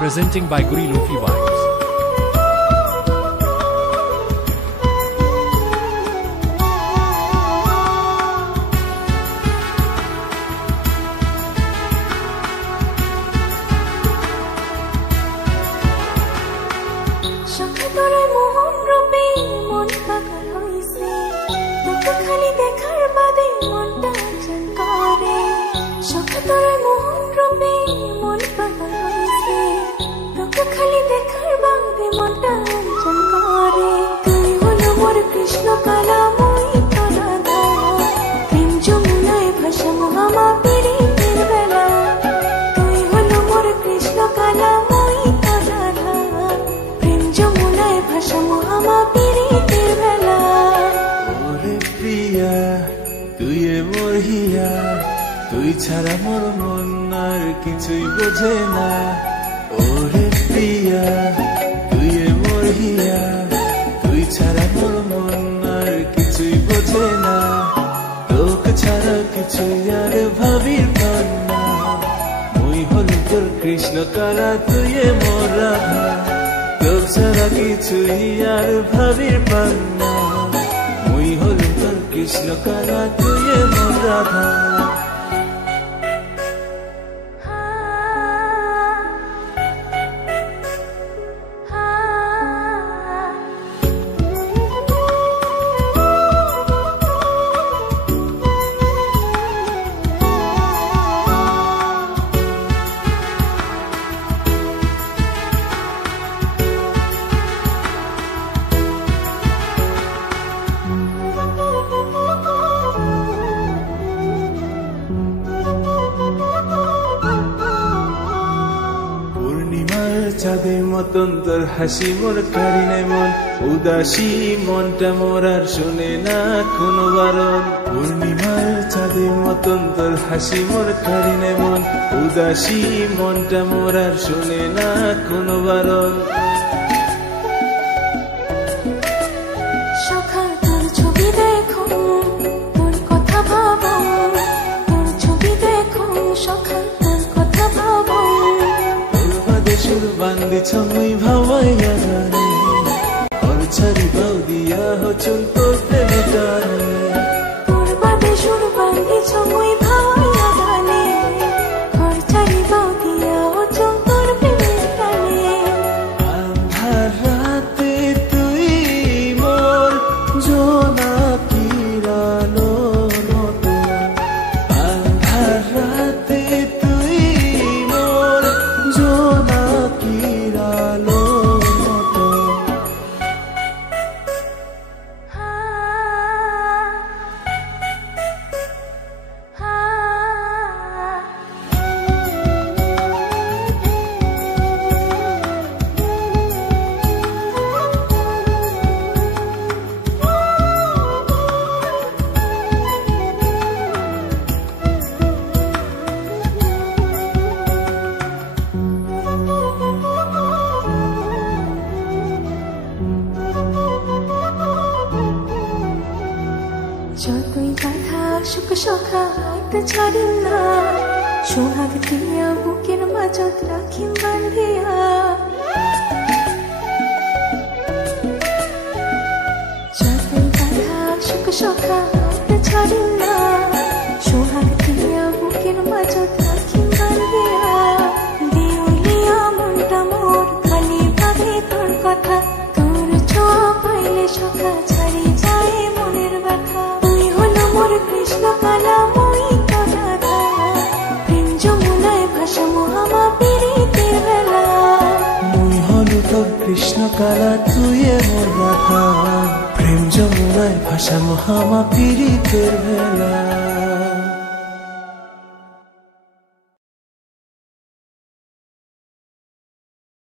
presenting by Guri Lofi Vibes. তুই ছাড়া মোর মন আর কিছুই বোঝে না। ওরে প্রিয়া তুই মোর হিয়া, তুই ছাড়া মোর মন আর কিছুই বোঝে না। তোকে ছাড়া কিছুই আর ভাবির পান না। মুই হল তোর কৃষ্ণ কালা, তুই মোর রাধা। তোকে ছাড়া কিছুই আর ভাবির পান না। মুই হল তোর কৃষ্ণ কালা, তুই মোর রাধা। চাঁদের মতন তোর হাসি মোর কারি নাই মন, উদাসী মনটা মোর আর শোনে না কোনো বারণ। পূর্ণিমার চাঁদের মতন তোর হাসি মোর কারি নাই মন, উদাসী মনটা মোর আর শোনে না কোনো বারণ। সকাল তোর ছবি দেখো, তোর কথা ভাবো, তোর ছবি দেখো, সকাল তোর কথা ভাবো। সুর বান্দিছ মুই ভাবাইয়া জানে, ওর ছাড়ি বাউ দিয়া হচুন তোর প্রেমে টানে। তোর বাদে সুর বান্দিছ মুই ভাবাইয়া জানে, ওর ছাড়ি বাউ দিয়া হচুন তোর প্রেমে টানে। আন্ধার রাতে তুই মোর জোনাকির আলোর মতো, আন্ধার রাতে তুই মোর জোনাকির আলোর মতো। যতই বাধা সুখ সখাইতে ছাড়িম না, সোহাগ দিয়া বুকের মাঝত রাখিম বান্ধিয়া। যতই বাধা সুখ সখাইতে ছাড়িম না, সোহাগ দিয়া বুকের মাঝত রাখিম বান্ধিয়া। দেউলিয়া মনটা মোর খালি ভাবে তোর কথা, তোর ছোঁয়া পাইলে সখা ছাড়ি যায় মনের ব্যথা। মোর কৃষ্ণ কালা মই তো রাধা, প্রেম যমুনায় ভাসামো আমা পীড়িতের বেলা। মুই হল তোর কৃষ্ণ কালা, তুই মোর রাধা। প্রেম যমুনায় ভাসামো আমা পীড়িতের বেলা।